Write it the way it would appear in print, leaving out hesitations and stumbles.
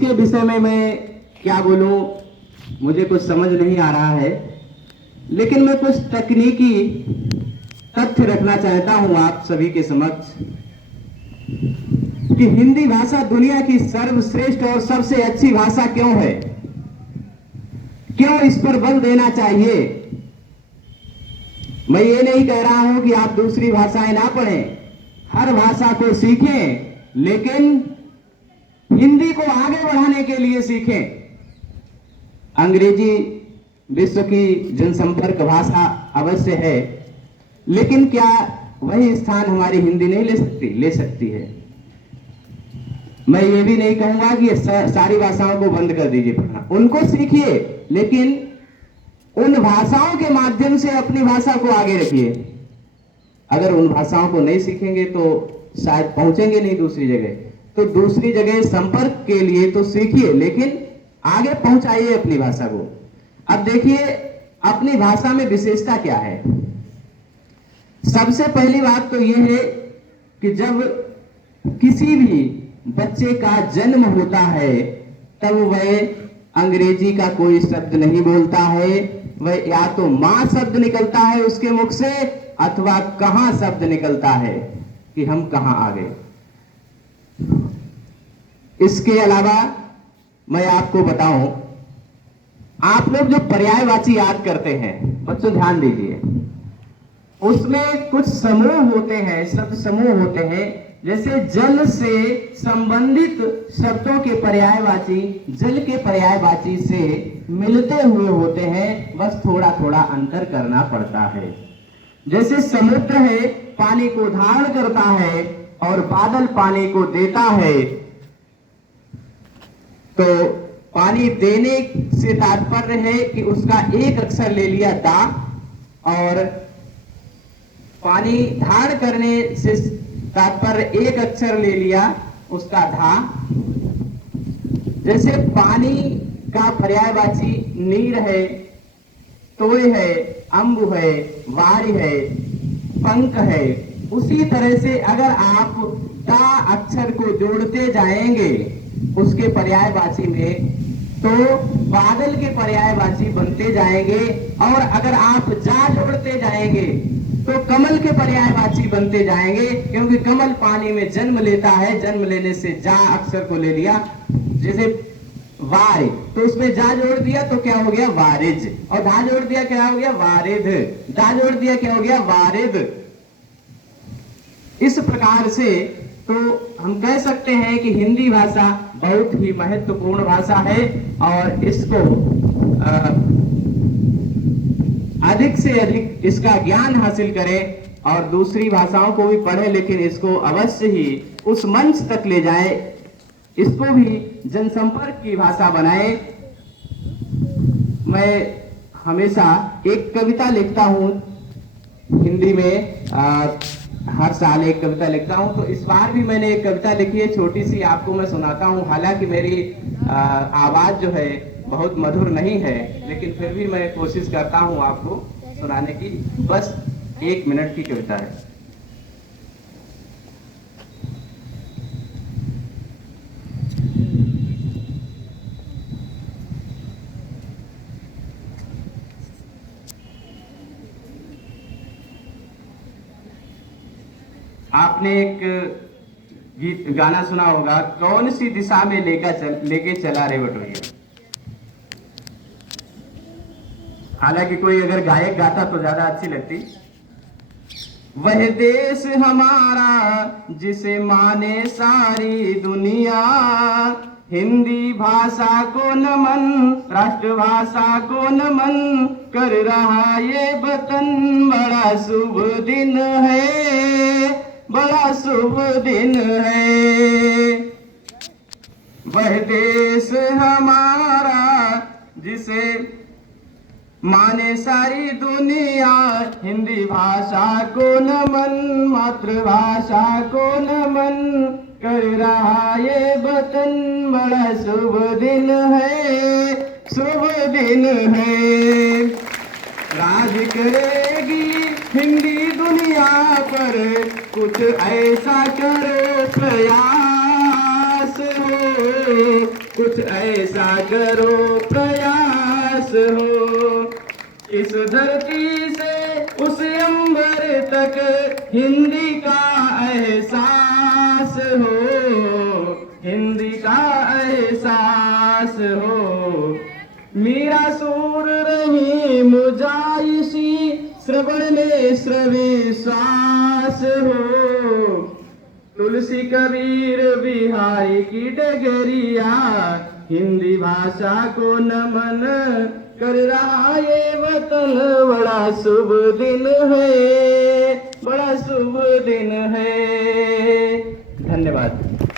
उसके विषय में मैं क्या बोलूं, मुझे कुछ समझ नहीं आ रहा है, लेकिन मैं कुछ तकनीकी तथ्य रखना चाहता हूं आप सभी के समक्ष कि हिंदी भाषा दुनिया की सर्वश्रेष्ठ और सबसे अच्छी भाषा क्यों है, क्यों इस पर बल देना चाहिए। मैं ये नहीं कह रहा हूं कि आप दूसरी भाषाएं ना पढ़ें, हर भाषा को सीखें, लेकिन हिंदी को आगे बढ़ाने के लिए सीखें। अंग्रेजी विश्व की जनसंपर्क भाषा अवश्य है, लेकिन क्या वही स्थान हमारी हिंदी नहीं ले सकती है। मैं ये भी नहीं कहूंगा कि सारी भाषाओं को बंद कर दीजिए पढ़ना, उनको सीखिए, लेकिन उन भाषाओं के माध्यम से अपनी भाषा को आगे रखिए। अगर उन भाषाओं को नहीं सीखेंगे तो शायद पहुंचेंगे नहीं दूसरी जगह, तो दूसरी जगह संपर्क के लिए तो सीखिए, लेकिन आगे पहुंचाइए अपनी भाषा को। अब देखिए अपनी भाषा में विशेषता क्या है। सबसे पहली बात तो यह है कि जब किसी भी बच्चे का जन्म होता है तब वह अंग्रेजी का कोई शब्द नहीं बोलता है, वह या तो मां शब्द निकलता है उसके मुख से अथवा कहां शब्द निकलता है कि हम कहां आ गए। इसके अलावा मैं आपको बताऊं, आप लोग जो पर्यायवाची याद करते हैं, बच्चों ध्यान दीजिए, उसमें कुछ समूह होते हैं, शब्द समूह होते हैं। जैसे जल से संबंधित शब्दों के पर्यायवाची जल के पर्यायवाची से मिलते हुए होते हैं, बस थोड़ा थोड़ा अंतर करना पड़ता है। जैसे समुद्र है, पानी को धारण करता है, और बादल पानी को देता है। तो पानी देने से तात्पर्य है कि उसका एक अक्षर ले लिया दा, और पानी धारण करने से तात्पर्य एक अक्षर ले लिया उसका धा। जैसे पानी का पर्यायवाची नीर है, तोय है, अंब है, वारी है, पंख है, उसी तरह से अगर आप दा अक्षर को जोड़ते जाएंगे उसके पर्यायवाची में, तो बादल के पर्यायवाची बनते जाएंगे, और अगर आप जा जोड़ते जाएंगे तो कमल के पर्यायवाची बनते जाएंगे, क्योंकि कमल पानी में जन्म लेता है, जन्म लेने से जा अक्षर को ले लिया। जैसे वार, तो उसमें जा जोड़ दिया तो क्या हो गया वारिज, और धा जोड़ दिया क्या हो गया वारिद, दा जोड़ दिया क्या हो गया वारिद। इस प्रकार से तो हम कह सकते हैं कि हिंदी भाषा बहुत ही महत्वपूर्ण भाषा है, और इसको अधिक से अधिक इसका ज्ञान हासिल करें और दूसरी भाषाओं को भी पढ़ें, लेकिन इसको अवश्य ही उस मंच तक ले जाएं, इसको भी जनसंपर्क की भाषा बनाएं। मैं हमेशा एक कविता लिखता हूं हिंदी में, हर साल एक कविता लिखता हूं, तो इस बार भी मैंने एक कविता लिखी है, छोटी सी, आपको मैं सुनाता हूं। हालांकि मेरी आवाज जो है बहुत मधुर नहीं है, लेकिन फिर भी मैं कोशिश करता हूं आपको सुनाने की। बस 1 मिनट की कविता है। आपने एक गीत गाना सुना होगा, कौन सी दिशा में लेके चला रे बटोहिया। हालांकि कोई अगर गायक गाता तो ज्यादा अच्छी लगती। वह देश हमारा जिसे माने सारी दुनिया, हिंदी भाषा को नमन, राष्ट्रभाषा को नमन, कर रहा ये वतन बड़ा शुभ दिन है, बड़ा शुभ दिन है। वह देश हमारा जिसे माने सारी दुनिया, हिंदी भाषा को नमन, मातृभाषा को नमन, कर रहा ये वतन बड़ा शुभ दिन है, शुभ दिन है। राज करेगी हिंदी दुनिया पर, कुछ ऐसा करो प्रयास हो, कुछ ऐसा करो प्रयास हो, इस धरती से उस अंबर तक हिंदी का एहसास हो, हिंदी का एहसास हो। मीरा सूर रही मुजाइशी, श्रवण में श्रवी श्वास हो। तुलसी कबीर बिहारी की डगरिया, हिंदी भाषा को नमन कर रहा ये वतन। बड़ा शुभ दिन है, बड़ा शुभ दिन है। धन्यवाद।